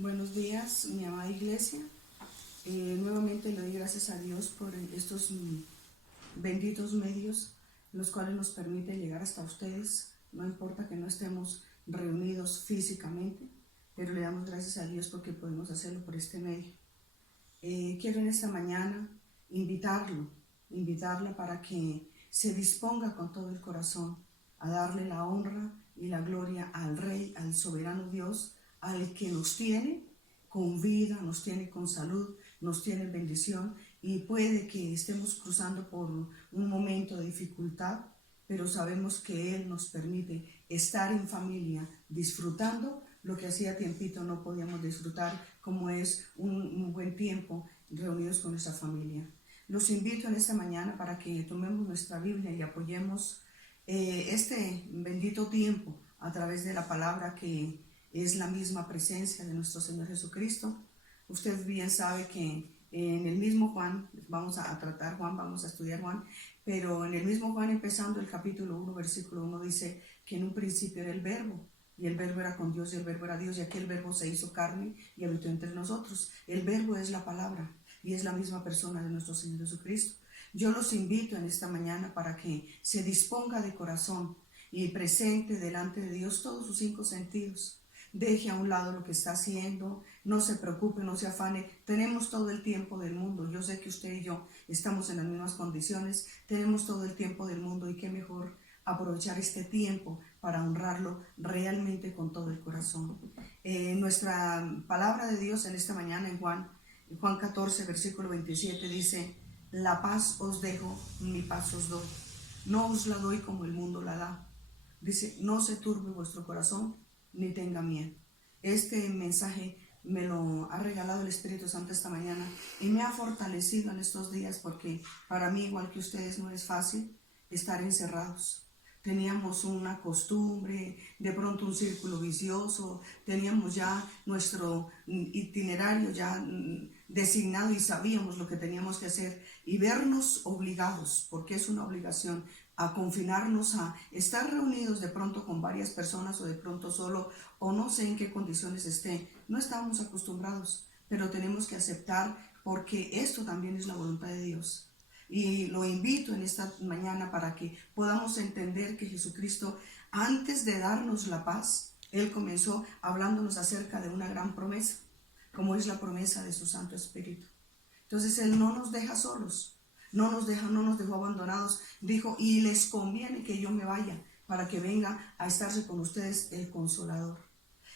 Buenos días, mi amada iglesia. Nuevamente le doy gracias a Dios por estos benditos medios, los cuales nos permite llegar hasta ustedes. No importa que no estemos reunidos físicamente, pero le damos gracias a Dios porque podemos hacerlo por este medio. Quiero en esta mañana invitarla para que se disponga con todo el corazón a darle la honra y la gloria al Rey, al soberano Dios, al que nos tiene con vida, nos tiene con salud, nos tiene en bendición, y puede que estemos cruzando por un momento de dificultad, pero sabemos que Él nos permite estar en familia, disfrutando lo que hacía tiempito no podíamos disfrutar, como es un buen tiempo reunidos con nuestra familia. Los invito en esta mañana para que tomemos nuestra Biblia y apoyemos este bendito tiempo a través de la palabra, que es la misma presencia de nuestro Señor Jesucristo. Usted bien sabe que en el mismo Juan, vamos a tratar Juan, vamos a estudiar Juan, pero en el mismo Juan, empezando el capítulo 1, versículo 1, dice que en un principio era el Verbo, y el Verbo era con Dios, y el Verbo era Dios, y aquel Verbo se hizo carne y habitó entre nosotros. El Verbo es la palabra, y es la misma persona de nuestro Señor Jesucristo. Yo los invito en esta mañana para que se disponga de corazón y presente delante de Dios todos sus 5 sentidos. Deje a un lado lo que está haciendo, no se preocupe, no se afane. Tenemos todo el tiempo del mundo. Yo sé que usted y yo estamos en las mismas condiciones, tenemos todo el tiempo del mundo, y qué mejor aprovechar este tiempo para honrarlo realmente con todo el corazón. Nuestra palabra de Dios en esta mañana en Juan 14, versículo 27 dice: la paz os dejo, mi paz os doy. No os la doy como el mundo la da. Dice: no se turbe vuestro corazón, ni tenga miedo. Este mensaje me lo ha regalado el Espíritu Santo esta mañana y me ha fortalecido en estos días, porque para mí, igual que ustedes, no es fácil estar encerrados. Teníamos una costumbre, de pronto un círculo vicioso, teníamos ya nuestro itinerario ya designado y sabíamos lo que teníamos que hacer, y vernos obligados, porque es una obligación, a confinarnos, a estar reunidos de pronto con varias personas o de pronto solo, o no sé en qué condiciones esté. No estábamos acostumbrados, pero tenemos que aceptar, porque esto también es la voluntad de Dios. Y lo invito en esta mañana para que podamos entender que Jesucristo, antes de darnos la paz, Él comenzó hablándonos acerca de una gran promesa, como es la promesa de su Santo Espíritu. Entonces Él no nos deja solos, no nos dejó abandonados. Dijo: y les conviene que yo me vaya, para que venga a estarse con ustedes el Consolador.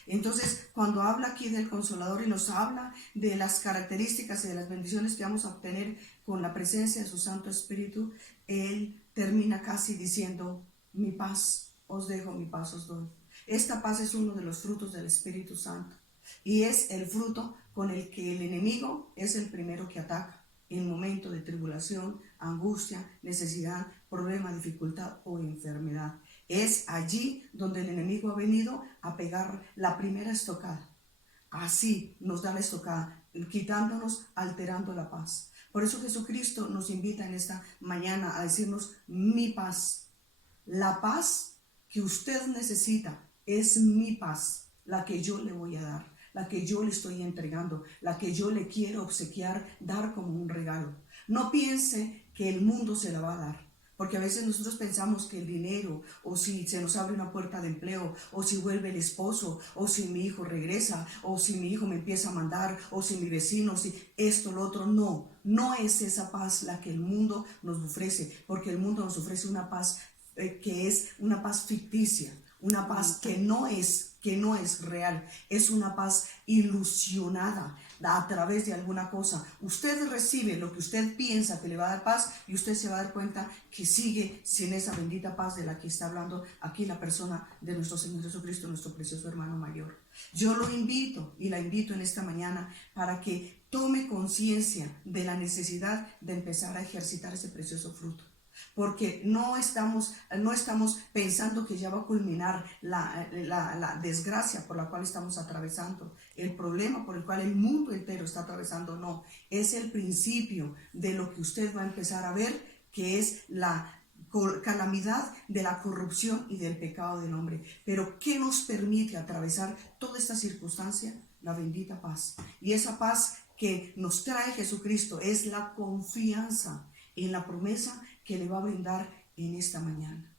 Entonces, cuando habla aquí del Consolador y nos habla de las características y de las bendiciones que vamos a obtener con la presencia de su Santo Espíritu, Él termina casi diciendo: mi paz os dejo, mi paz os doy. Esta paz es uno de los frutos del Espíritu Santo, y es el fruto con el que el enemigo es el primero que ataca en momento de tribulación, angustia, necesidad, problema, dificultad o enfermedad. Es allí donde el enemigo ha venido a pegar la primera estocada. Así nos da la estocada, quitándonos, alterando la paz. Por eso Jesucristo nos invita en esta mañana a decirnos: mi paz. La paz que usted necesita es mi paz, la que yo le voy a dar, la que yo le estoy entregando, la que yo le quiero obsequiar, dar como un regalo. No piense que el mundo se la va a dar, porque a veces nosotros pensamos que el dinero, o si se nos abre una puerta de empleo, o si vuelve el esposo, o si mi hijo regresa, o si mi hijo me empieza a mandar, o si mi vecino, si esto, lo otro. No es esa paz la que el mundo nos ofrece, porque el mundo nos ofrece una paz que es una paz ficticia, una paz que no es real, es una paz ilusionada a través de alguna cosa. Usted recibe lo que usted piensa que le va a dar paz, y usted se va a dar cuenta que sigue sin esa bendita paz de la que está hablando aquí la persona de nuestro Señor Jesucristo, nuestro precioso hermano mayor. Yo lo invito y la invito en esta mañana para que tome conciencia de la necesidad de empezar a ejercitar ese precioso fruto, porque no estamos pensando que ya va a culminar la desgracia por la cual estamos atravesando, el problema por el cual el mundo entero está atravesando. No, es el principio de lo que usted va a empezar a ver, que es la calamidad de la corrupción y del pecado del hombre. Pero ¿qué nos permite atravesar toda esta circunstancia? la bendita paz. Y esa paz que nos trae Jesucristo es la confianza en la promesa que le va a brindar en esta mañana.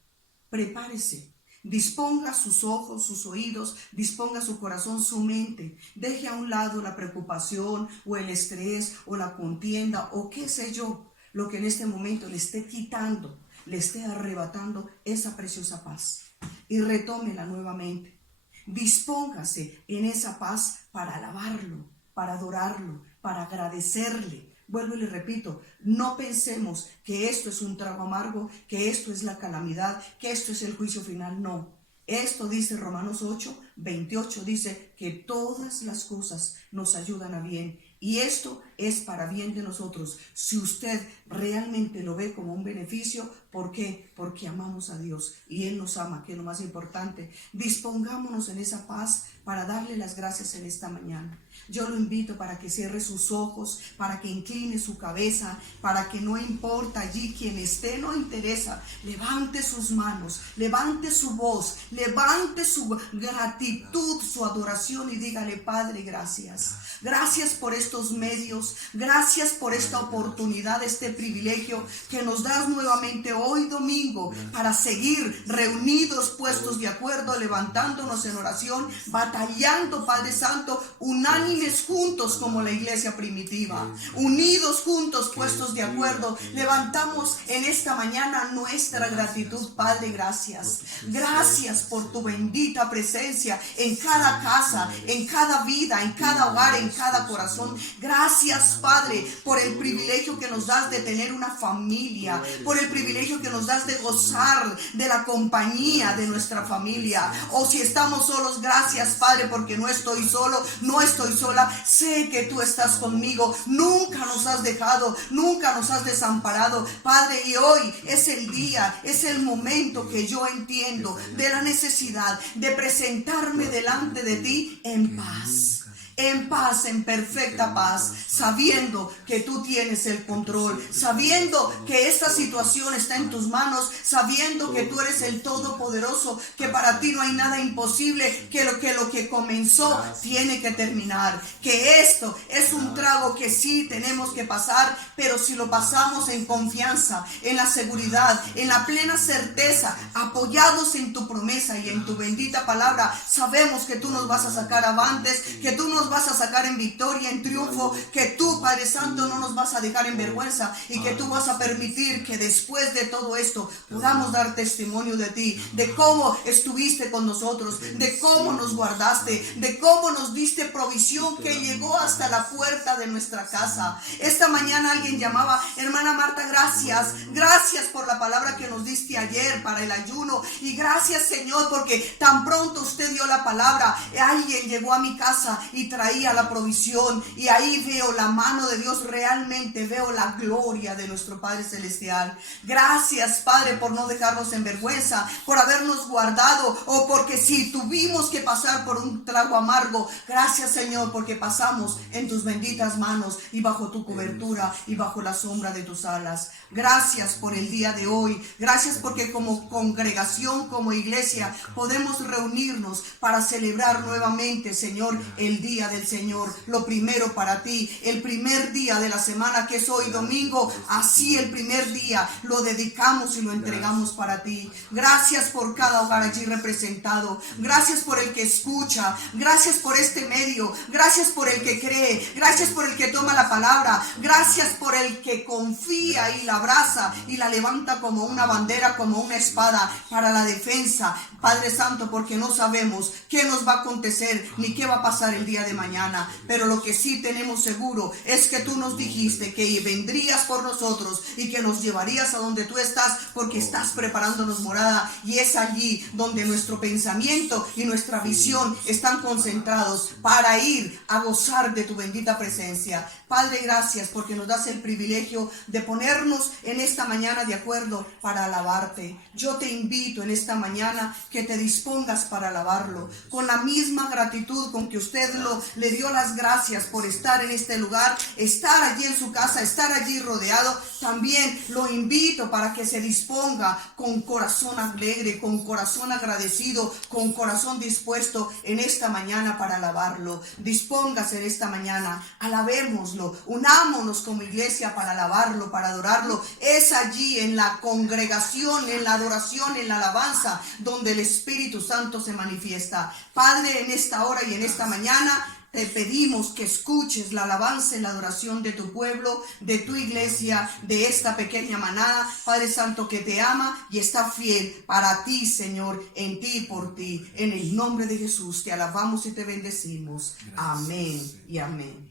Prepárese, disponga sus ojos, sus oídos, disponga su corazón, su mente. Deje a un lado la preocupación o el estrés o la contienda o qué sé yo, lo que en este momento le esté quitando, le esté arrebatando esa preciosa paz. Y retómela nuevamente. Dispóngase en esa paz para alabarlo, para adorarlo, para agradecerle. Vuelvo y le repito, no pensemos que esto es un trago amargo, que esto es la calamidad, que esto es el juicio final. No. Esto dice Romanos 8:28, dice que todas las cosas nos ayudan a bien. Y esto es para bien de nosotros. Si usted realmente lo ve como un beneficio, ¿por qué? Porque amamos a Dios y Él nos ama, que es lo más importante. Dispongámonos en esa paz para darle las gracias en esta mañana. Yo lo invito para que cierre sus ojos, para que incline su cabeza, para que no importa allí quien esté, no interesa. Levante sus manos, levante su voz, levante su gratitud, su adoración y dígale: Padre, gracias. Gracias por estos medios, gracias por esta oportunidad, este privilegio que nos das nuevamente hoy domingo para seguir reunidos, puestos de acuerdo, levantándonos en oración, batallando, Padre Santo, unánimes juntos como la iglesia primitiva, unidos juntos, puestos de acuerdo. Levantamos en esta mañana nuestra gratitud, Padre, gracias. Gracias por tu bendita presencia en cada casa, en cada vida, en cada hogar, en cada corazón. Gracias, Padre, por el privilegio que nos das de tener una familia, por el privilegio que nos das de gozar de la compañía de nuestra familia. O si estamos solos, gracias, Padre, porque no estoy solo, no estoy sola. Sé que tú estás conmigo. Nunca nos has dejado, nunca nos has desamparado, Padre. Y hoy es el día, es el momento que yo entiendo de la necesidad de presentarme delante de ti en paz. En paz, en perfecta paz, sabiendo que tú tienes el control, sabiendo que esta situación está en tus manos, sabiendo que tú eres el Todopoderoso, que para ti no hay nada imposible, que lo que comenzó tiene que terminar, que esto es un trago que sí tenemos que pasar, pero si lo pasamos en confianza, en la seguridad, en la plena certeza, apoyados en tu promesa y en tu bendita palabra, sabemos que tú nos vas a sacar avantes, que tú nos vas a sacar en victoria, en triunfo, que tú, Padre Santo, no nos vas a dejar en vergüenza y que tú vas a permitir que después de todo esto podamos dar testimonio de ti, de cómo estuviste con nosotros, de cómo nos guardaste, de cómo nos diste provisión que llegó hasta la puerta de nuestra casa. Esta mañana alguien llamaba: hermana Marta, gracias por la palabra que nos diste ayer para el ayuno, y gracias, Señor, porque tan pronto usted dio la palabra, alguien llegó a mi casa y traía la provisión, y ahí veo la mano de Dios, realmente veo la gloria de nuestro Padre Celestial. Gracias, Padre, por no dejarnos en vergüenza, por habernos guardado, o porque si tuvimos que pasar por un trago amargo, gracias, Señor, porque pasamos en tus benditas manos y bajo tu cobertura y bajo la sombra de tus alas. Gracias por el día de hoy, gracias porque como congregación, como iglesia, podemos reunirnos para celebrar nuevamente, Señor, el día del Señor, lo primero para ti, el primer día de la semana que es hoy domingo, así el primer día lo dedicamos y lo entregamos para ti. Gracias por cada hogar allí representado, gracias por el que escucha, gracias por este medio, gracias por el que cree, gracias por el que toma la palabra, gracias por el que confía y la abraza y la levanta como una bandera, como una espada para la defensa, Padre Santo, porque no sabemos qué nos va a acontecer ni qué va a pasar el día de mañana, pero lo que sí tenemos seguro es que tú nos dijiste que vendrías por nosotros y que nos llevarías a donde tú estás, porque estás preparándonos morada, y es allí donde nuestro pensamiento y nuestra visión están concentrados para ir a gozar de tu bendita presencia. Padre, gracias porque nos das el privilegio de ponernos en esta mañana de acuerdo para alabarte. Yo te invito en esta mañana que te dispongas para alabarlo con la misma gratitud con que usted le dio las gracias por estar en este lugar, estar allí en su casa, estar allí rodeado. también lo invito para que se disponga con corazón alegre, con corazón agradecido, con corazón dispuesto en esta mañana para alabarlo. Dispóngase en esta mañana, alabémoslo, unámonos como iglesia para alabarlo, para adorarlo. Es allí en la congregación, en la adoración, en la alabanza, donde el Espíritu Santo se manifiesta. Padre, en esta hora y en esta mañana te pedimos que escuches la alabanza y la adoración de tu pueblo, de tu iglesia, de esta pequeña manada, Padre Santo, que te ama y está fiel para ti, Señor, en ti y por ti. En el nombre de Jesús te alabamos y te bendecimos. Amén y amén.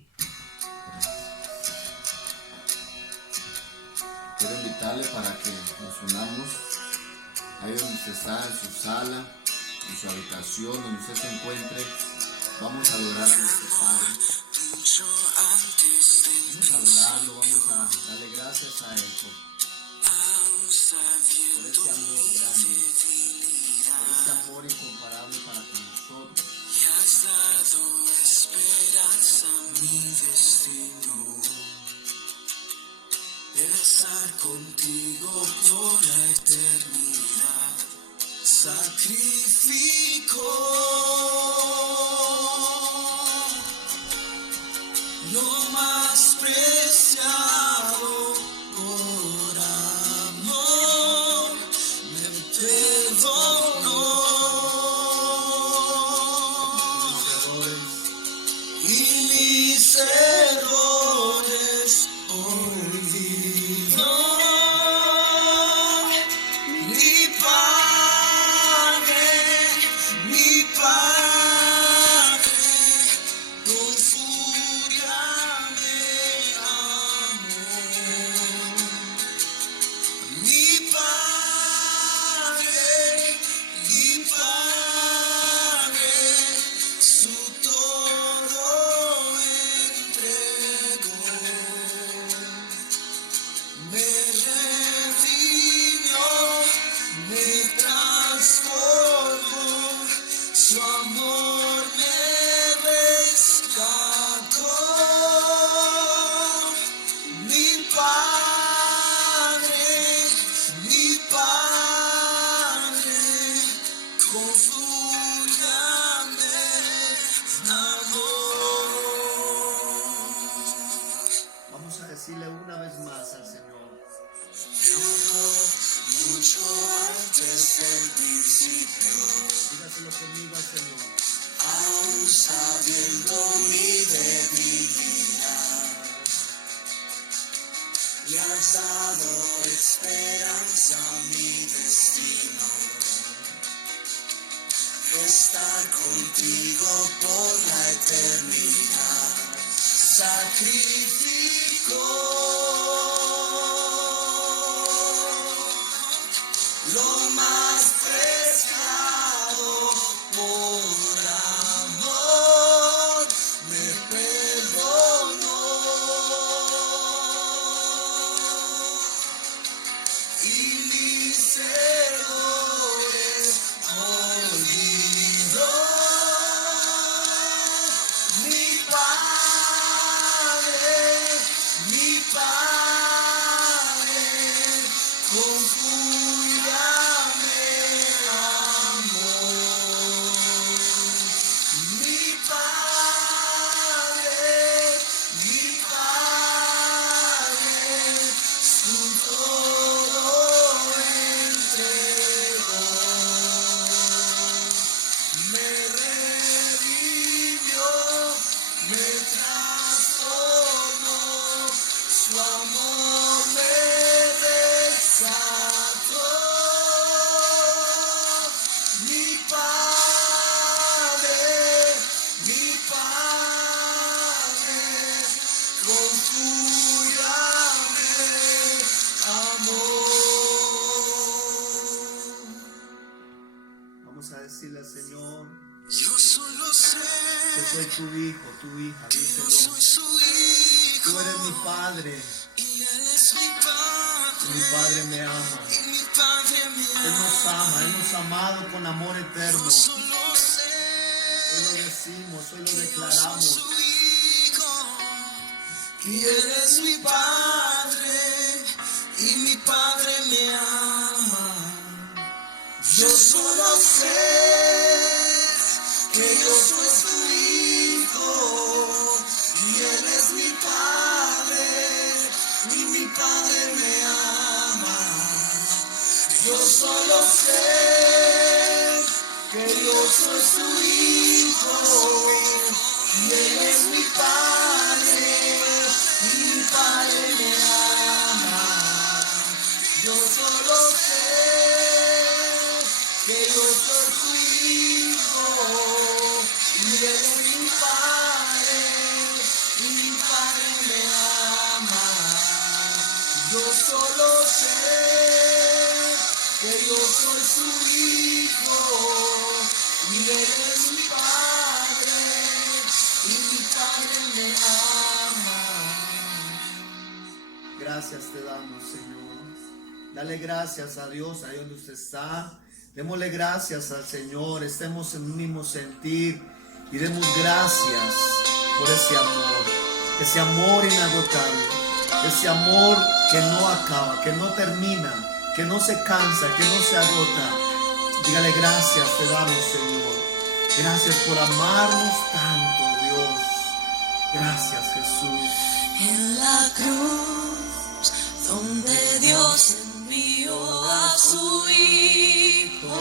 Quiero invitarle para que nos unamos ahí donde usted está, en su sala, en su habitación, donde usted se encuentre. Vamos a adorar a nuestro Padre. Vamos a adorarlo, vamos a darle gracias a Él por ese amor grande, por ese amor incomparable para con nosotros. Y has dado esperanza a mi destino, de estar contigo por la eternidad. Sacrifico lo más preciado por amor, me perdonó y mis errores olvidó. Mi Padre, con furia me amó. Mi Padre, su todo entregó. Me redimió, me transformó, su amor me rescató. Mi Padre, con furia me amó. Vamos a decirle una vez más al Señor. Mucho antes del principio, Dígaselo conmigo al Señor. aún sabiendo mi debilidad, le has dado esperanza a mi destino, estar contigo por la eternidad. Sacrifico lo más preciado por amor, me perdonó y mis errores olvidó. Mi Padre, con furia me amó. Mi Padre, su todo entregó. Me redimió, me transformó, su amor me rescató. Mi Padre, con furia me amó. Vamos a decirle al Señor Yo solo sé que soy tu hijo, tu hija. que yo Díselo. soy su hijo. Tú eres mi Padre. Y Él es mi Padre. Mi Padre me ama. Y mi Padre me Él nos ama. Él nos ha amado con amor eterno. Yo solo sé Hoy lo decimos, hoy lo que yo soy declaramos. su hijo. Y Él es mi Padre. solo sé que yo soy su hijo y Él es mi Padre y mi Padre me ama. Yo solo sé que yo soy su hijo y Él es mi Padre y mi Padre me ama. Yo solo sé que yo soy su hijo y Él es mi Padre y mi Padre me ama. Yo solo sé que yo soy su hijo y Él es mi Padre y mi Padre me ama. Gracias te damos, Señor. Dale gracias a Dios ahí donde usted está. Démosle gracias al Señor. Estemos en un mismo sentir y demos gracias por ese amor inagotable, ese amor que no acaba, que no termina, que no se cansa, que no se agota. Dígale gracias te damos, Señor. Gracias por amarnos tanto, Dios. Gracias, Jesús. En la cruz donde Dios envió a su Hijo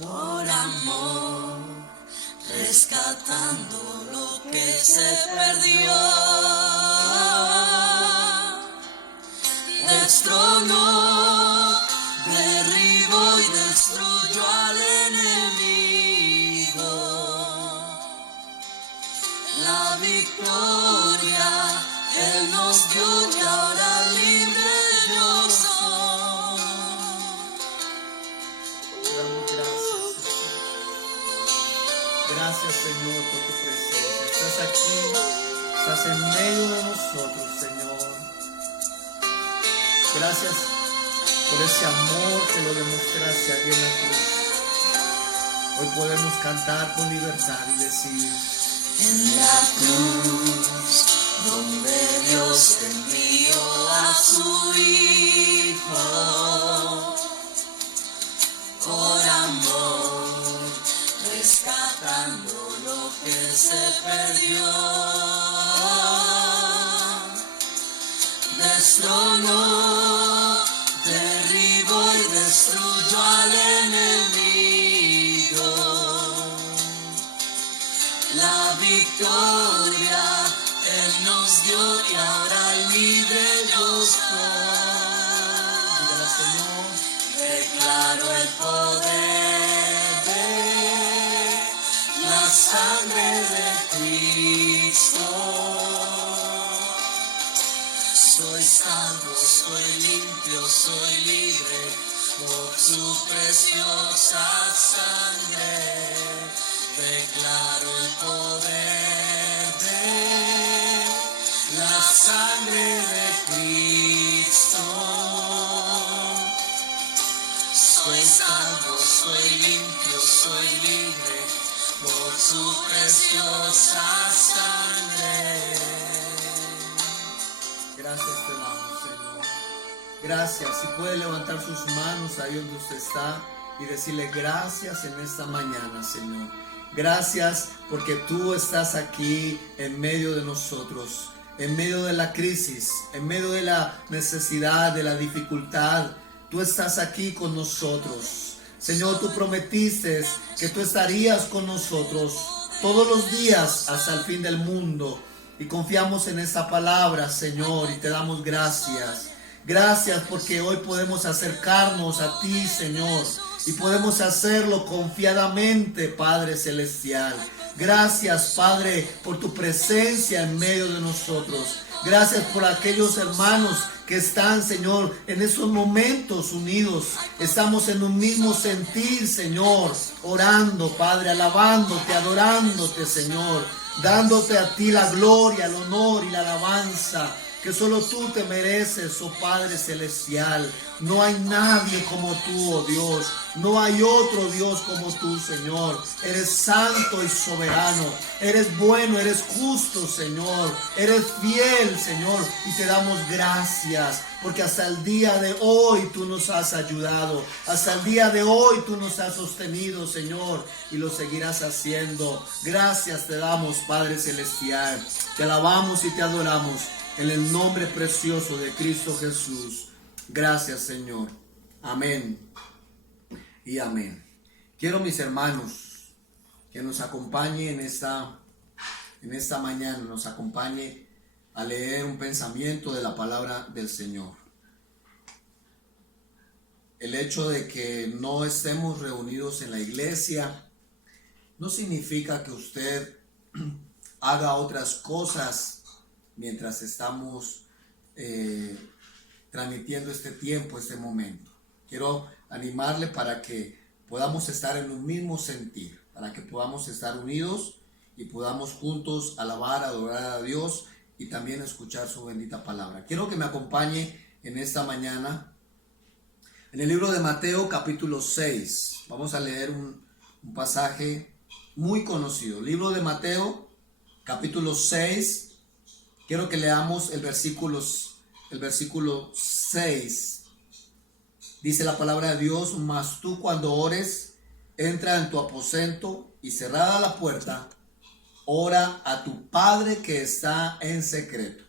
por amor, rescatando lo que se perdió, destronó, derribó y destruyó al enemigo. La victoria Él nos dio y ahora libre yo soy. Te damos gracias, Jesús. Gracias, Señor, por tu presencia. Estás aquí, estás en medio de nosotros, Señor. Gracias por ese amor que lo demostraste allí en la cruz. Hoy podemos cantar con libertad y decir: En la cruz donde Dios envió a su Hijo por amor, rescatando lo que se perdió, destronó, derribó y destruyó al enemigo. La victoria Él nos dio y ahora libre yo soy. dígale, Señor, Declaro el poder de la sangre de Cristo. Soy salvo, soy limpio, soy libre por su preciosa sangre. Declaro el poder de la sangre de Cristo. Soy salvo, soy limpio, soy libre por su preciosa sangre. gracias te damos, Señor. Gracias. Si puede levantar sus manos ahí donde usted está y decirle gracias en esta mañana, Señor. Gracias porque tú estás aquí en medio de nosotros, en medio de la crisis, en medio de la necesidad, de la dificultad. Tú estás aquí con nosotros. Señor, tú prometiste que tú estarías con nosotros todos los días hasta el fin del mundo. Y confiamos en esa palabra, Señor, y te damos gracias. Gracias porque hoy podemos acercarnos a ti, Señor, y podemos hacerlo confiadamente, Padre Celestial. Gracias, Padre, por tu presencia en medio de nosotros. Gracias por aquellos hermanos que están, Señor, en esos momentos unidos. Estamos en un mismo sentir, Señor, orando, Padre, alabándote, adorándote, Señor, dándote a ti la gloria, el honor y la alabanza. que solo tú te mereces, oh Padre Celestial. No hay nadie como tú, oh Dios. No hay otro Dios como tú, Señor. Eres santo y soberano. Eres bueno, eres justo, Señor. Eres fiel, Señor. Y te damos gracias, porque hasta el día de hoy tú nos has ayudado. Hasta el día de hoy tú nos has sostenido, Señor. Y lo seguirás haciendo. Gracias te damos, Padre Celestial. Te alabamos y te adoramos en el nombre precioso de Cristo Jesús. Gracias, Señor. Amén y amén. Quiero, mis hermanos, que nos acompañe en esta mañana, nos acompañe a leer un pensamiento de la palabra del Señor. El hecho de que no estemos reunidos en la iglesia no significa que usted haga otras cosas mientras estamos transmitiendo este tiempo, este momento. Quiero animarle para que podamos estar en un mismo sentir, para que podamos estar unidos y podamos juntos alabar, adorar a Dios y también escuchar su bendita palabra. Quiero que me acompañe en esta mañana en el libro de Mateo capítulo 6. Vamos a leer un pasaje muy conocido. Libro de Mateo capítulo 6. Quiero que leamos el versículo 6. Dice la palabra de Dios: mas tú cuando ores, entra en tu aposento y cerrada la puerta, ora a tu Padre que está en secreto.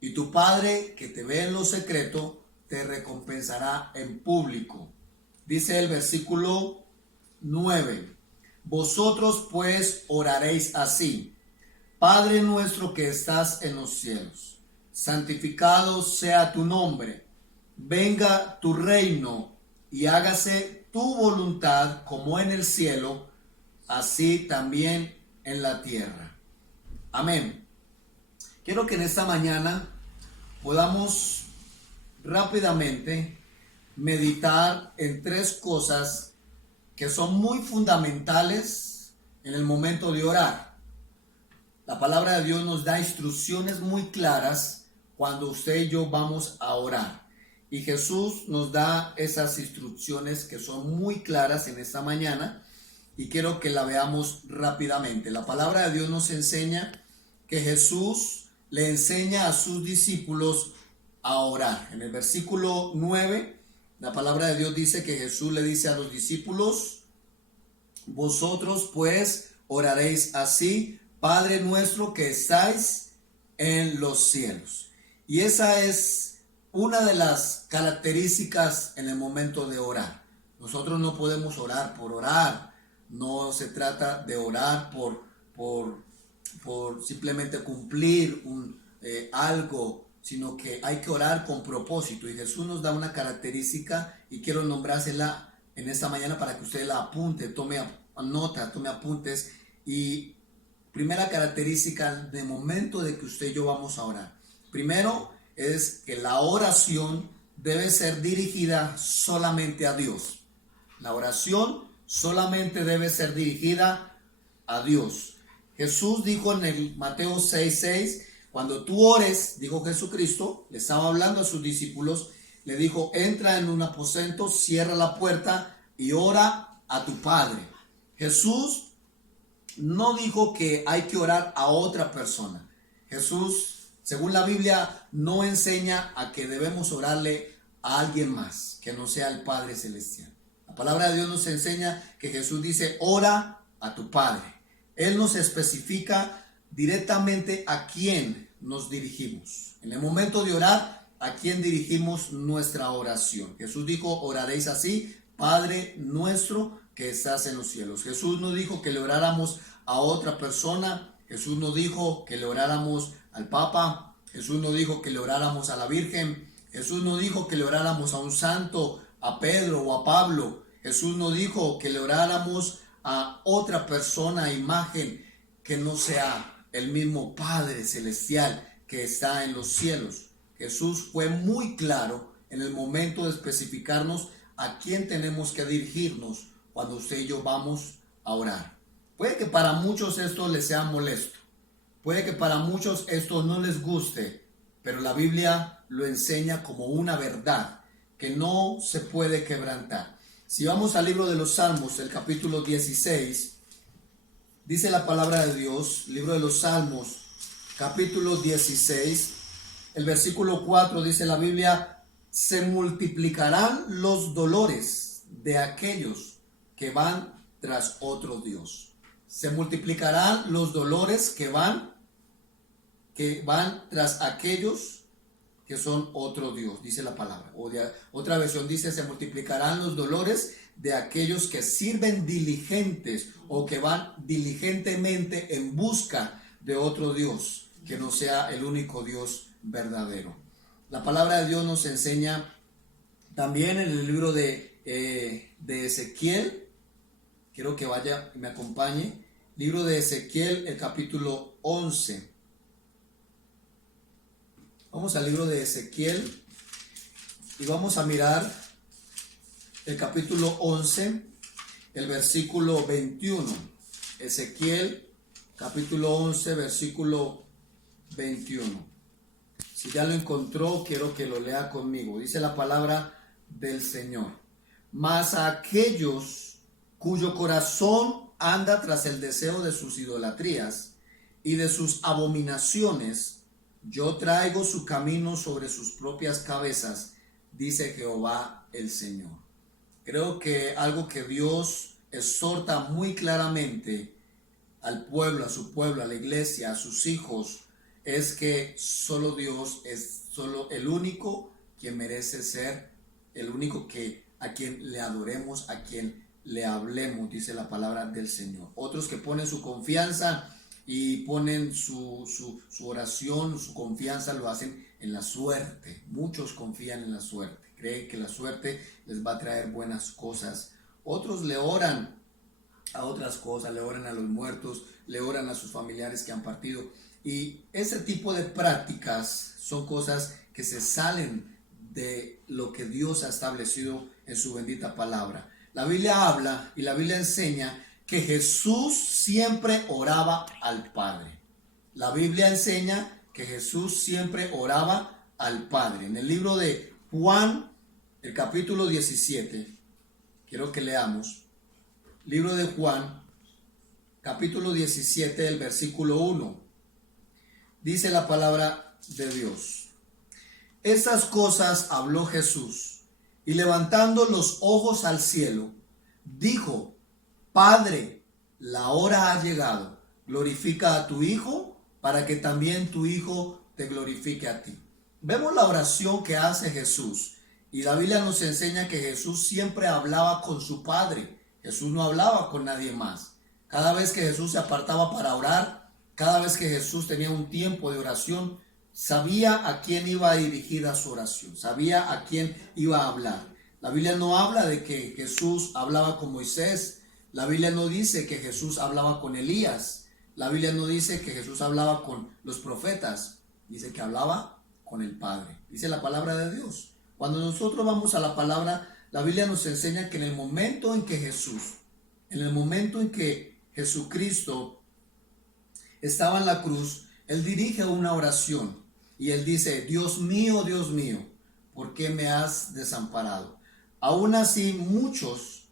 Y tu Padre que te ve en lo secreto, te recompensará en público. Dice el versículo 9. Vosotros pues oraréis así: Padre nuestro que estás en los cielos, santificado sea tu nombre. Venga tu reino y hágase tu voluntad como en el cielo, así también en la tierra. Amén. Quiero que en esta mañana podamos rápidamente meditar en tres cosas que son muy fundamentales en el momento de orar. La palabra de Dios nos da instrucciones muy claras cuando usted y yo vamos a orar. Y Jesús nos da esas instrucciones que son muy claras en esta mañana y quiero que la veamos rápidamente. La palabra de Dios nos enseña que Jesús le enseña a sus discípulos a orar. En el versículo 9, la palabra de Dios dice que Jesús le dice a los discípulos: vosotros pues oraréis así: Padre nuestro que estáis en los cielos. Y esa es una de las características en el momento de orar. Nosotros no podemos orar por orar. No se trata de orar por simplemente cumplir algo, sino que hay que orar con propósito. Y Jesús nos da una característica y quiero nombrársela en esta mañana para que usted la apunte, tome nota, tome apuntes. Y primera característica de momento de que usted y yo vamos a orar. Primero es que la oración debe ser dirigida solamente a Dios. La oración solamente debe ser dirigida a Dios. Jesús dijo en el Mateo 6:6, cuando tú ores, dijo Jesucristo, le estaba hablando a sus discípulos, le dijo: entra en un aposento, cierra la puerta y ora a tu Padre. Jesús no dijo que hay que orar a otra persona. Jesús, según la Biblia, no enseña a que debemos orarle a alguien más que no sea el Padre Celestial. La palabra de Dios nos enseña que Jesús dice: ora a tu Padre. Él nos especifica directamente a quién nos dirigimos. En el momento de orar, a quién dirigimos nuestra oración. Jesús dijo: oraréis así: Padre nuestro que estás en los cielos. Jesús no dijo que le oráramos a otra persona. Jesús no dijo que le oráramos al Papa. Jesús no dijo que le oráramos a la Virgen. Jesús no dijo que le oráramos a un santo, a Pedro o a Pablo. Jesús no dijo que le oráramos a otra persona, imagen que no sea el mismo Padre Celestial que está en los cielos. Jesús fue muy claro en el momento de especificarnos a quién tenemos que dirigirnos cuando usted y yo vamos a orar. Puede que para muchos esto les sea molesto. Puede que para muchos esto no les guste. pero la Biblia lo enseña como una verdad que no se puede quebrantar. Si vamos al libro de los Salmos, el capítulo 16, dice la palabra de Dios, libro de los Salmos, capítulo 16, el versículo 4 dice la Biblia: se multiplicarán los dolores de aquellos que van tras otro Dios. Se multiplicarán los dolores que van tras aquellos que son otro Dios, dice la palabra. Otra versión dice: se multiplicarán los dolores de aquellos que sirven diligentes o que van diligentemente en busca de otro Dios, que no sea el único Dios verdadero. La palabra de Dios nos enseña también en el libro de Ezequiel. Quiero que vaya y me acompañe. Libro de Ezequiel, el capítulo 11. Vamos al libro de Ezequiel y vamos a mirar el capítulo 11, el versículo 21. Ezequiel, capítulo 11, versículo 21. Si ya lo encontró, quiero que lo lea conmigo. Dice la palabra del Señor: mas a aquellos cuyo corazón anda tras el deseo de sus idolatrías y de sus abominaciones, yo traigo su camino sobre sus propias cabezas, dice Jehová el Señor. Creo que algo que Dios exhorta muy claramente al pueblo, a su pueblo, a la iglesia, a sus hijos, es que solo Dios es solo el único quien merece ser, el único a quien le adoremos, a quien le hablemos, dice la palabra del Señor. Otros que ponen su confianza y ponen su oración, su confianza, lo hacen en la suerte. Muchos confían en la suerte, creen que la suerte les va a traer buenas cosas. Otros le oran a otras cosas, le oran a los muertos, le oran a sus familiares que han partido. Y ese tipo de prácticas son cosas que se salen de lo que Dios ha establecido en su bendita palabra. La Biblia habla y la Biblia enseña que Jesús siempre oraba al Padre. La Biblia enseña que Jesús siempre oraba al Padre. En el libro de Juan, el capítulo 17, quiero que leamos. Libro de Juan, capítulo 17, el versículo 1. Dice la palabra de Dios: estas cosas habló Jesús, y levantando los ojos al cielo, dijo: Padre, la hora ha llegado, glorifica a tu Hijo, para que también tu Hijo te glorifique a ti. Vemos la oración que hace Jesús, y la Biblia nos enseña que Jesús siempre hablaba con su Padre. Jesús no hablaba con nadie más. Cada vez que Jesús se apartaba para orar, cada vez que Jesús tenía un tiempo de oración, sabía a quién iba dirigida su oración, sabía a quién iba a hablar. La Biblia no habla de que Jesús hablaba con Moisés. La Biblia no dice que Jesús hablaba con Elías. La Biblia no dice que Jesús hablaba con los profetas. Dice que hablaba con el Padre. Dice la palabra de Dios. Cuando nosotros vamos a la palabra, la Biblia nos enseña que en el momento en que Jesucristo estaba en la cruz, Él dirige una oración y Él dice: Dios mío, ¿por qué me has desamparado? Aún así, muchos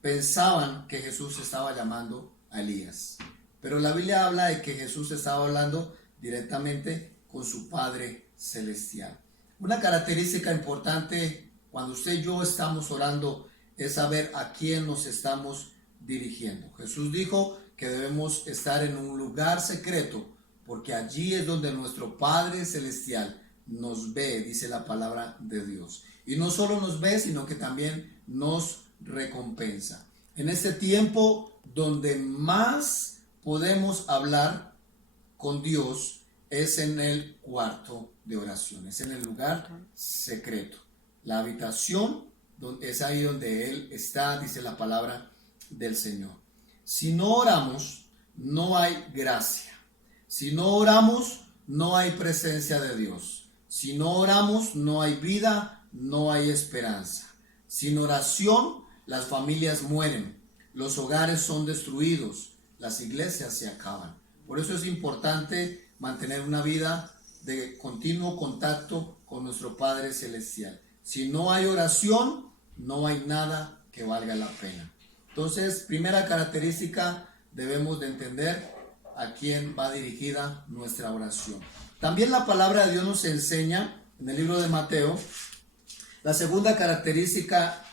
pensaban que Jesús estaba llamando a Elías. Pero la Biblia habla de que Jesús estaba hablando directamente con su Padre Celestial. Una característica importante cuando usted y yo estamos orando es saber a quién nos estamos dirigiendo. Jesús dijo que debemos estar en un lugar secreto, porque allí es donde nuestro Padre Celestial nos ve, dice la palabra de Dios. Y no solo nos ve, sino que también nos recompensa. En este tiempo donde más podemos hablar con Dios es en el cuarto de oración, es en el lugar secreto. La habitación es ahí donde Él está, dice la palabra del Señor. Si no oramos, no hay gracia. Si no oramos, no hay presencia de Dios. Si no oramos, no hay vida, no hay esperanza. Sin oración, las familias mueren, los hogares son destruidos, las iglesias se acaban. Por eso es importante mantener una vida de continuo contacto con nuestro Padre Celestial. Si no hay oración, no hay nada que valga la pena. Entonces, primera característica, debemos de entender a quién va dirigida nuestra oración. También la palabra de Dios nos enseña en el libro de Mateo, la segunda característica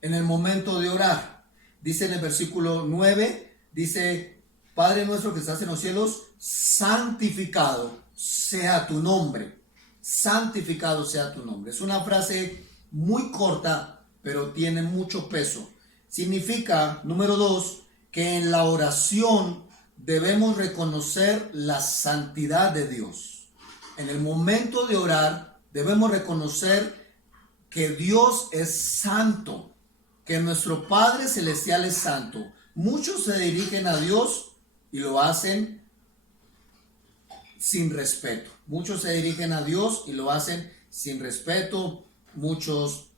en el momento de orar. Dice en el versículo 9, dice: Padre nuestro que estás en los cielos, santificado sea tu nombre. Santificado sea tu nombre. Es una frase muy corta, pero tiene mucho peso. Significa, número 2, que en la oración debemos reconocer la santidad de Dios. En el momento de orar debemos reconocer que Dios es santo, que nuestro Padre Celestial es santo. Muchos se dirigen a Dios y lo hacen sin respeto. Muchos se dirigen a Dios y lo hacen sin respeto. Muchos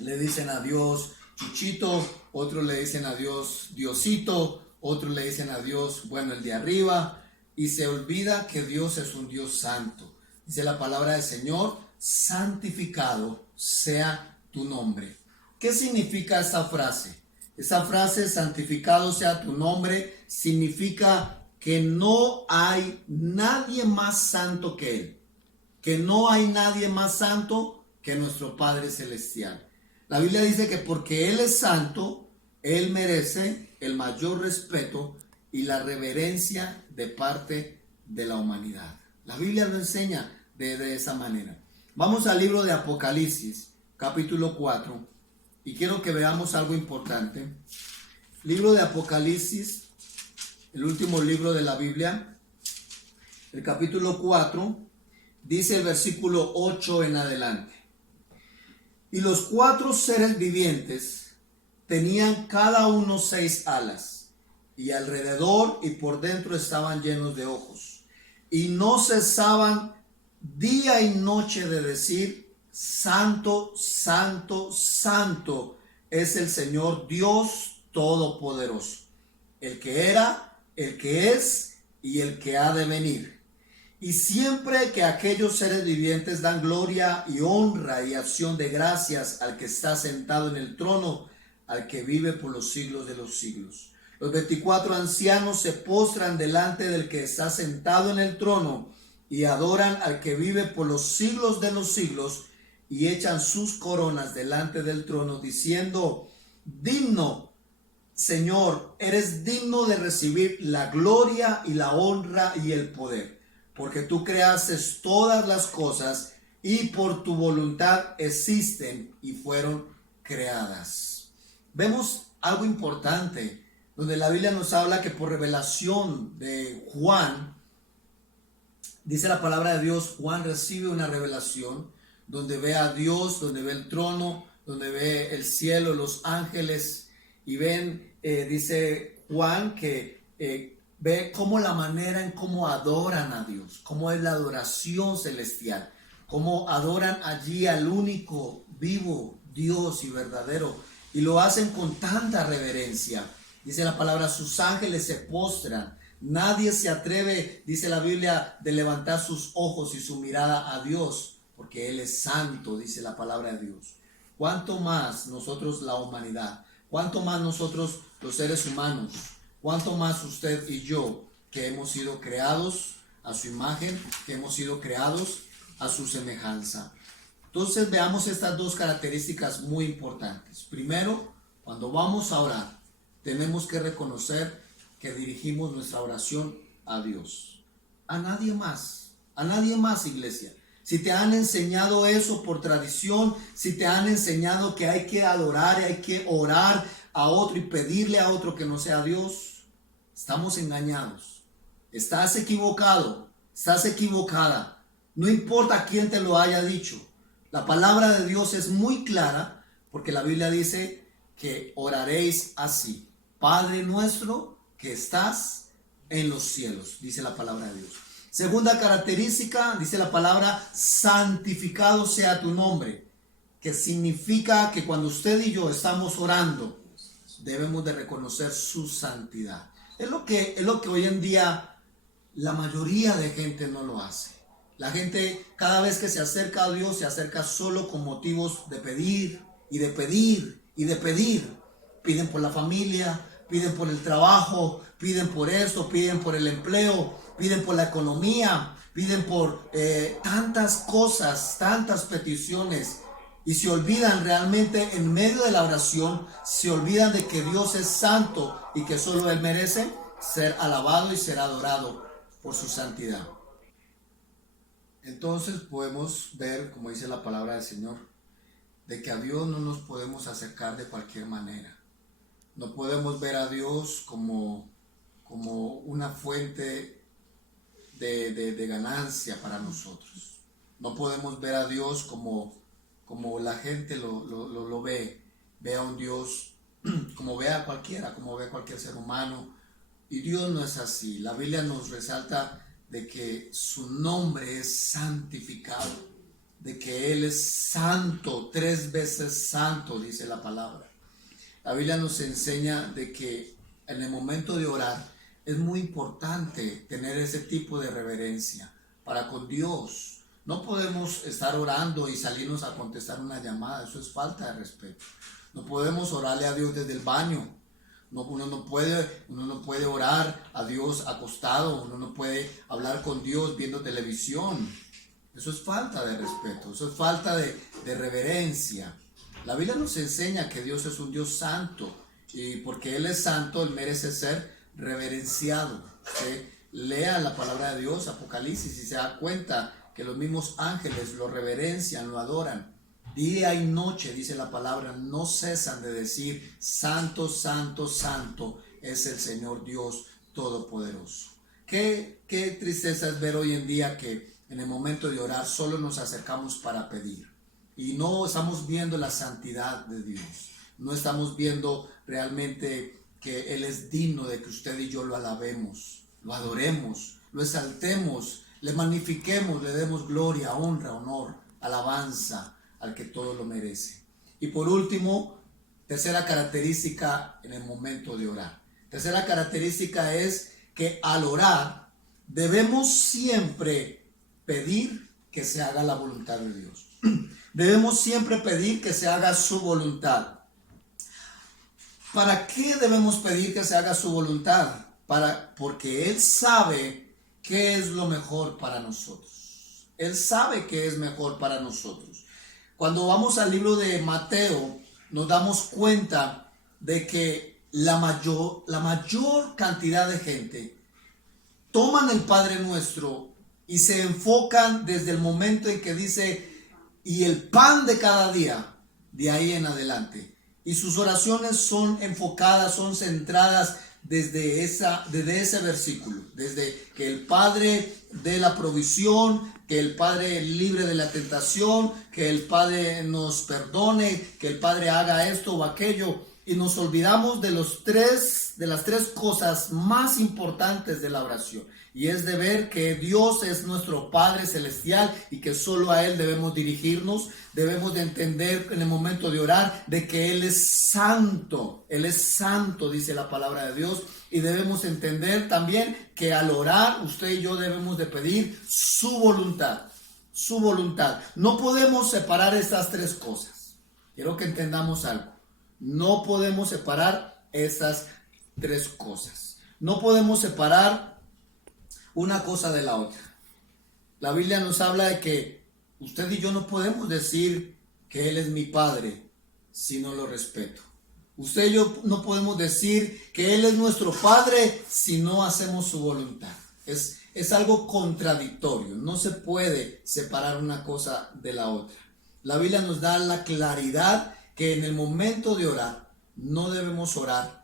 le dicen a Dios Chuchito, otros le dicen a Dios Diosito, otros le dicen a Dios, bueno, el de arriba, y se olvida que Dios es un Dios santo. Dice la palabra del Señor: santificado sea tu nombre. ¿Qué significa esta frase? Esa frase, santificado sea tu nombre, significa que no hay nadie más santo que Él. Que no hay nadie más santo que nuestro Padre Celestial. La Biblia dice que porque Él es santo, Él merece el mayor respeto y la reverencia de parte de la humanidad. La Biblia lo enseña de esa manera. Vamos al libro de Apocalipsis, capítulo 4, y quiero que veamos algo importante. Libro de Apocalipsis, el último libro de la Biblia, el capítulo 4, dice el versículo 8 en adelante: Y los 4 seres vivientes tenían cada uno 6 alas, y alrededor y por dentro estaban llenos de ojos, y no cesaban día y noche de decir: Santo, santo, santo es el Señor Dios Todopoderoso, el que era, el que es y el que ha de venir. Y siempre que aquellos seres vivientes dan gloria y honra y acción de gracias al que está sentado en el trono, al que vive por los siglos de los siglos. Los 24 ancianos se postran delante del que está sentado en el trono y adoran al que vive por los siglos de los siglos, y echan sus coronas delante del trono, diciendo: Digno, Señor, eres digno de recibir la gloria y la honra y el poder, porque tú creaste todas las cosas y por tu voluntad existen y fueron creadas. Vemos algo importante, donde la Biblia nos habla que por revelación de Juan, dice la palabra de Dios, Juan recibe una revelación donde ve a Dios, donde ve el trono, donde ve el cielo, los ángeles, y ven, dice Juan, que ve cómo la manera en cómo adoran a Dios, cómo es la adoración celestial, cómo adoran allí al único vivo Dios y verdadero, y lo hacen con tanta reverencia. Dice la palabra, sus ángeles se postran. Nadie se atreve, dice la Biblia, de levantar sus ojos y su mirada a Dios, porque Él es santo, dice la palabra de Dios. ¿Cuánto más nosotros, la humanidad? ¿Cuánto más nosotros, los seres humanos? ¿Cuánto más usted y yo, que hemos sido creados a su imagen, que hemos sido creados a su semejanza? Entonces veamos estas dos características muy importantes. Primero, cuando vamos a orar, tenemos que reconocer que dirigimos nuestra oración a Dios. A nadie más, iglesia. Si te han enseñado eso por tradición, si te han enseñado que hay que adorar y hay que orar a otro y pedirle a otro que no sea Dios, estamos engañados. Estás equivocado, estás equivocada. No importa quién te lo haya dicho. La palabra de Dios es muy clara, porque la Biblia dice que oraréis así: Padre nuestro que estás en los cielos, dice la palabra de Dios. Segunda característica, dice la palabra, santificado sea tu nombre, que significa que cuando usted y yo estamos orando, debemos de reconocer su santidad. Es lo que hoy en día la mayoría de gente no lo hace. La gente cada vez que se acerca a Dios se acerca solo con motivos de pedir y de pedir y de pedir. Piden por la familia, piden por el trabajo, piden por esto, piden por el empleo, piden por la economía, piden por tantas cosas, tantas peticiones. Y se olvidan realmente en medio de la oración, se olvidan de que Dios es santo y que solo Él merece ser alabado y ser adorado por su santidad. Entonces podemos ver, como dice la palabra del Señor, de que a Dios no nos podemos acercar de cualquier manera. No podemos ver a Dios como una fuente de ganancia para nosotros. No podemos ver a Dios como la gente lo ve. Ve a un Dios como ve a cualquiera, como ve a cualquier ser humano. Y Dios no es así. La Biblia nos resalta de que su nombre es santificado, de que Él es santo, 3 veces santo, dice la palabra. La Biblia nos enseña de que en el momento de orar es muy importante tener ese tipo de reverencia para con Dios. No podemos estar orando y salirnos a contestar una llamada, eso es falta de respeto. No podemos orarle a Dios desde el baño. Uno no puede orar a Dios acostado, uno no puede hablar con Dios viendo televisión. Eso es falta de respeto, eso es falta de reverencia. La Biblia nos enseña que Dios es un Dios santo y porque Él es santo, Él merece ser reverenciado. Usted lea la palabra de Dios, Apocalipsis, y se da cuenta que los mismos ángeles lo reverencian, lo adoran. Día y noche, dice la palabra, no cesan de decir, santo, santo, santo es el Señor Dios Todopoderoso. Qué tristeza es ver hoy en día que en el momento de orar solo nos acercamos para pedir. Y no estamos viendo la santidad de Dios. No estamos viendo realmente que Él es digno de que usted y yo lo alabemos, lo adoremos, lo exaltemos, le magnifiquemos, le demos gloria, honra, honor, alabanza al que todo lo merece. Y por último, tercera característica en el momento de orar. Tercera característica es que al orar debemos siempre pedir que se haga la voluntad de Dios. Debemos siempre pedir que se haga su voluntad. ¿Para qué debemos pedir que se haga su voluntad? Porque Él sabe qué es lo mejor para nosotros. Él sabe qué es mejor para nosotros. Cuando vamos al libro de Mateo, nos damos cuenta de que la mayor cantidad de gente toman el Padre Nuestro y se enfocan desde el momento en que dice, y el pan de cada día, de ahí en adelante. Y sus oraciones son enfocadas, son centradas desde ese versículo, desde que el Padre dé la provisión, que el Padre libre de la tentación, que el Padre nos perdone, que el Padre haga esto o aquello, y nos olvidamos de las tres cosas más importantes de la oración, y es de ver que Dios es nuestro Padre celestial y que solo a Él debemos dirigirnos. Debemos de entender en el momento de orar de que Él es santo, dice la palabra de Dios, y debemos entender también que al orar usted y yo debemos de pedir su voluntad. No podemos separar estas tres cosas. Quiero que entendamos algo. No podemos separar estas tres cosas. No podemos separar una cosa de la otra. La Biblia nos habla de que usted y yo no podemos decir que Él es mi Padre si no lo respeto. Usted y yo no podemos decir que Él es nuestro Padre si no hacemos su voluntad. Es algo contradictorio. No se puede separar una cosa de la otra. La Biblia nos da la claridad que en el momento de orar no debemos orar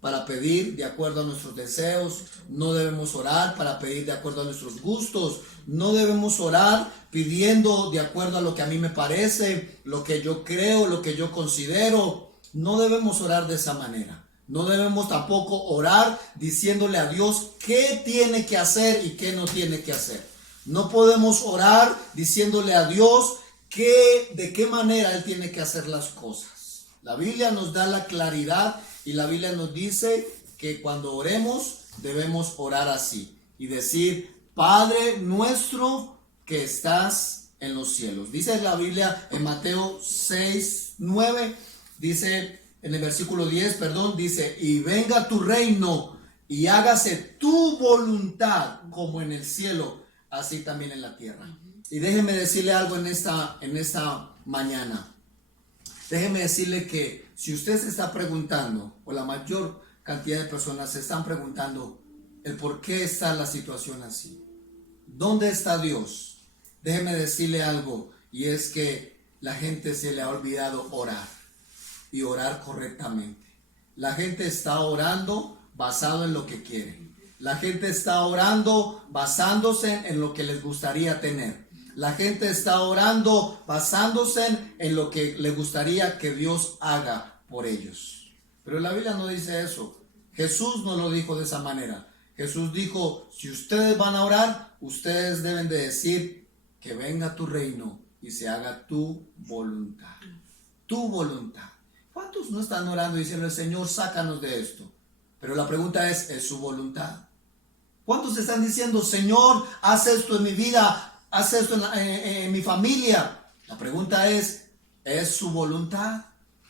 para pedir de acuerdo a nuestros deseos, no debemos orar para pedir de acuerdo a nuestros gustos, no debemos orar pidiendo de acuerdo a lo que a mí me parece, lo que yo creo, lo que yo considero. No debemos orar de esa manera. No debemos tampoco orar diciéndole a Dios qué tiene que hacer y qué no tiene que hacer. No podemos orar diciéndole a Dios de qué manera Él tiene que hacer las cosas. La Biblia nos da la claridad y la Biblia nos dice que cuando oremos debemos orar así y decir, Padre nuestro que estás en los cielos. Dice la Biblia en Mateo 6:9, dice en el versículo 10, dice, y venga tu reino y hágase tu voluntad como en el cielo, así también en la tierra. Y déjeme decirle algo en esta mañana. Déjeme decirle que si usted se está preguntando, o la mayor cantidad de personas se están preguntando el por qué está la situación así, ¿dónde está Dios? Déjeme decirle algo, y es que la gente se le ha olvidado orar, y orar correctamente. La gente está orando basado en lo que quiere. La gente está orando basándose en lo que les gustaría tener. La gente está orando basándose en lo que le gustaría que Dios haga por ellos. Pero la Biblia no dice eso. Jesús no lo dijo de esa manera. Jesús dijo, si ustedes van a orar, ustedes deben de decir que venga tu reino y se haga tu voluntad. Tu voluntad. ¿Cuántos no están orando diciendo, Señor, sácanos de esto? Pero la pregunta ¿es su voluntad? ¿Cuántos están diciendo, Señor, haz esto en mi vida, haz esto en mi familia? La pregunta ¿es su voluntad?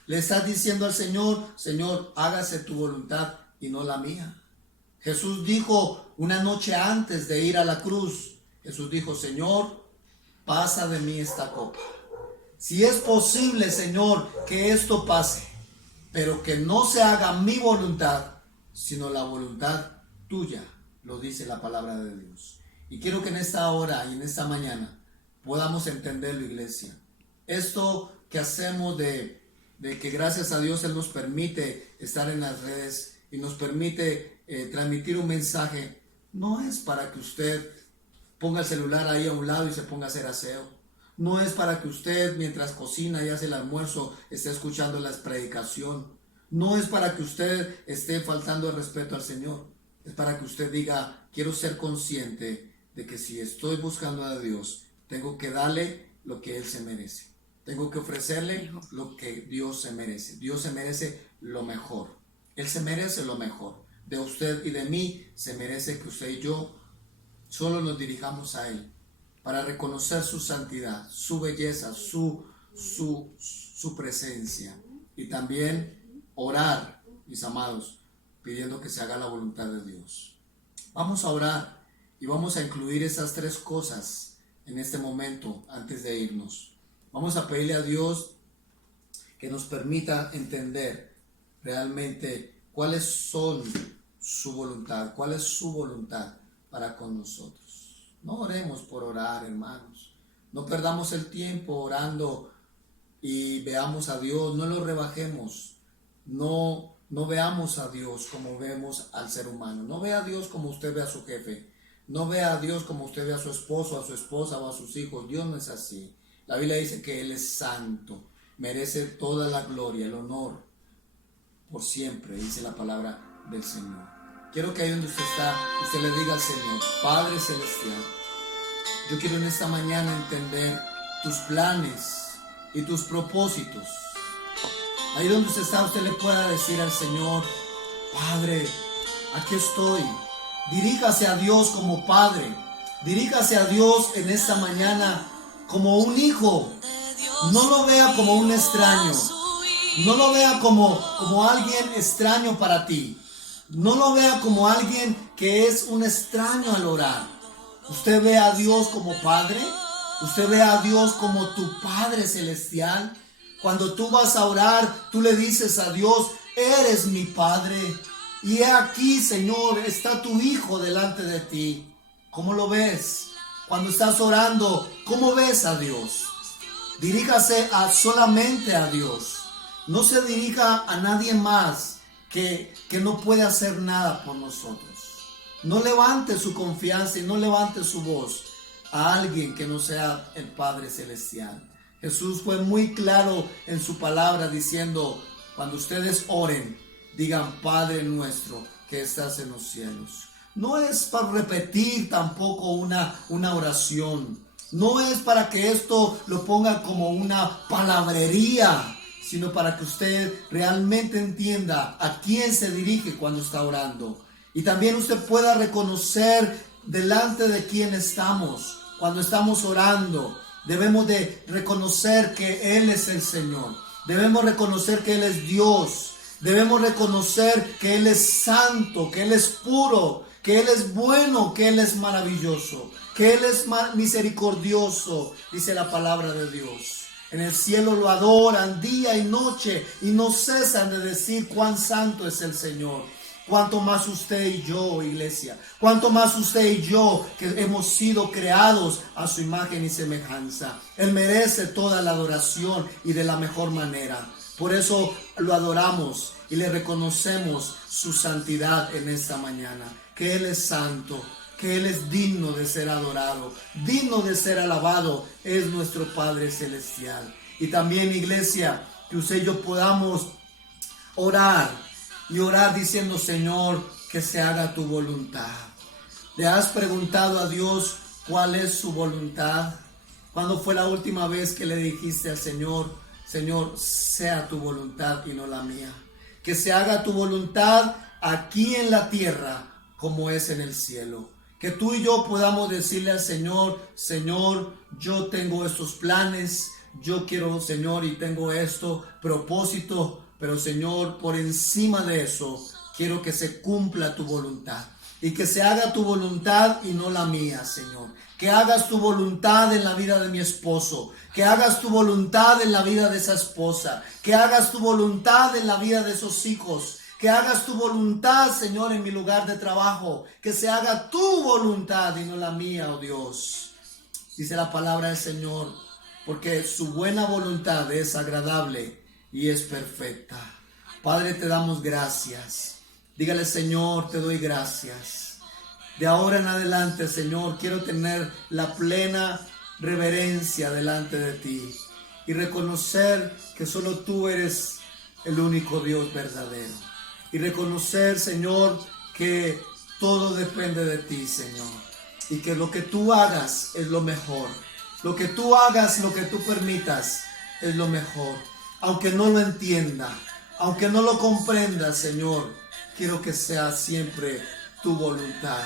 Le estás diciendo al Señor, Señor, hágase tu voluntad y no la mía. Jesús dijo una noche antes de ir a la cruz, Jesús dijo, Señor, pasa de mí esta copa. Si es posible, Señor, que esto pase, pero que no se haga mi voluntad, sino la voluntad tuya, lo dice la palabra de Dios. Y quiero que en esta hora y en esta mañana podamos entenderlo, iglesia. Esto que hacemos de que gracias a Dios Él nos permite estar en las redes y nos permite transmitir un mensaje, no es para que usted ponga el celular ahí a un lado y se ponga a hacer aseo. No es para que usted mientras cocina y hace el almuerzo esté escuchando la predicación. No es para que usted esté faltando el respeto al Señor. Es para que usted diga, quiero ser consciente de que si estoy buscando a Dios, tengo que darle lo que Él se merece. Tengo que ofrecerle lo que Dios se merece. Dios se merece lo mejor. Él se merece lo mejor. De usted y de mí se merece que usted y yo solo nos dirijamos a Él para reconocer su santidad, su belleza, su presencia. Y también orar, mis amados, pidiendo que se haga la voluntad de Dios. Vamos a orar y vamos a incluir esas tres cosas en este momento antes de irnos. Vamos a pedirle a Dios que nos permita entender realmente cuáles son su voluntad, cuál es su voluntad para con nosotros. No oremos por orar, hermanos. No perdamos el tiempo orando y veamos a Dios, no lo rebajemos. No veamos a Dios como vemos al ser humano. No vea a Dios como usted ve a su jefe. No vea a Dios como usted ve a su esposo, a su esposa o a sus hijos. Dios no es así. La Biblia dice que Él es santo. Merece toda la gloria, el honor por siempre, dice la palabra del Señor. Quiero que ahí donde usted está, usted le diga al Señor, Padre Celestial, yo quiero en esta mañana entender tus planes y tus propósitos. Ahí donde usted está, usted le pueda decir al Señor, Padre, aquí estoy. Diríjase a Dios como Padre. Diríjase a Dios en esta mañana como un hijo. No lo vea como un extraño. No lo vea como alguien extraño para ti. No lo vea como alguien que es un extraño al orar. Usted ve a Dios como Padre. Usted ve a Dios como tu Padre Celestial. Cuando tú vas a orar, tú le dices a Dios, eres mi Padre. Y he aquí, Señor, está tu Hijo delante de ti. ¿Cómo lo ves? Cuando estás orando, ¿cómo ves a Dios? Diríjase solamente a Dios. No se dirija a nadie más que no puede hacer nada por nosotros. No levante su confianza y no levante su voz a alguien que no sea el Padre Celestial. Jesús fue muy claro en su palabra diciendo, cuando ustedes oren, digan Padre nuestro que estás en los cielos. No es para repetir tampoco una oración. No es para que esto lo ponga como una palabrería, sino para que usted realmente entienda a quién se dirige cuando está orando. Y también usted pueda reconocer delante de quién estamos. Cuando estamos orando, debemos de reconocer que Él es el Señor. Debemos reconocer que Él es Dios. Debemos reconocer que Él es santo, que Él es puro, que Él es bueno, que Él es maravilloso, que Él es misericordioso, dice la palabra de Dios. En el cielo lo adoran día y noche y no cesan de decir cuán santo es el Señor. Cuanto más usted y yo, iglesia, cuanto más usted y yo, que hemos sido creados a su imagen y semejanza. Él merece toda la adoración y de la mejor manera. Por eso lo adoramos y le reconocemos su santidad en esta mañana. Que Él es santo, que Él es digno de ser adorado, digno de ser alabado, es nuestro Padre Celestial. Y también, iglesia, que usted y yo podamos orar y orar diciendo: Señor, que se haga tu voluntad. ¿Le has preguntado a Dios cuál es su voluntad? ¿Cuándo fue la última vez que le dijiste al Señor: Señor, sea tu voluntad y no la mía? Que se haga tu voluntad aquí en la tierra como es en el cielo. Que tú y yo podamos decirle al Señor: Señor, yo tengo estos planes, yo quiero, Señor, y tengo esto propósito, pero Señor, por encima de eso, quiero que se cumpla tu voluntad. Y que se haga tu voluntad y no la mía, Señor. Que hagas tu voluntad en la vida de mi esposo. Que hagas tu voluntad en la vida de esa esposa. Que hagas tu voluntad en la vida de esos hijos. Que hagas tu voluntad, Señor, en mi lugar de trabajo. Que se haga tu voluntad y no la mía, oh Dios. Dice la palabra del Señor, porque su buena voluntad es agradable y es perfecta. Padre, te damos gracias. Dígale: Señor, te doy gracias. De ahora en adelante, Señor, quiero tener la plena reverencia delante de ti y reconocer que solo tú eres el único Dios verdadero. Y reconocer, Señor, que todo depende de ti, Señor. Y que lo que tú hagas es lo mejor. Lo que tú hagas, lo que tú permitas es lo mejor. Aunque no lo entienda, aunque no lo comprenda, Señor, quiero que sea siempre tu voluntad.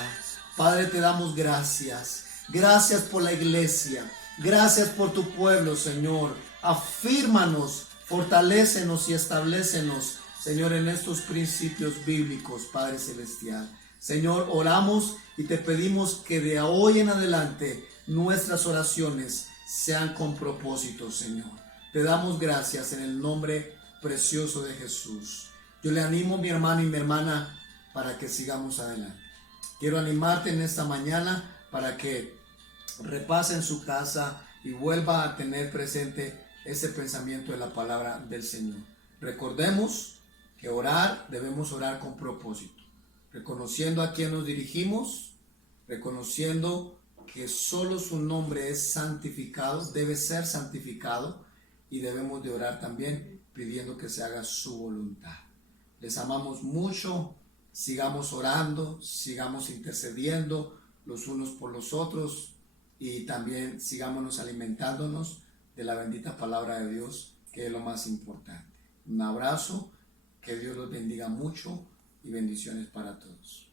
Padre, te damos gracias. Gracias por la iglesia. Gracias por tu pueblo, Señor. Afírmanos, fortalécenos y establécenos, Señor, en estos principios bíblicos, Padre Celestial. Señor, oramos y te pedimos que de hoy en adelante nuestras oraciones sean con propósito, Señor. Te damos gracias en el nombre precioso de Jesús. Yo le animo, mi hermano y mi hermana, para que sigamos adelante. Quiero animarte en esta mañana para que repase en su casa y vuelva a tener presente ese pensamiento de la palabra del Señor. Recordemos que debemos orar con propósito, reconociendo a quién nos dirigimos, reconociendo que solo su nombre es santificado, debe ser santificado, y debemos de orar también pidiendo que se haga su voluntad. Les amamos mucho, sigamos orando, sigamos intercediendo los unos por los otros y también sigámonos alimentándonos de la bendita palabra de Dios, que es lo más importante. Un abrazo, que Dios los bendiga mucho y bendiciones para todos.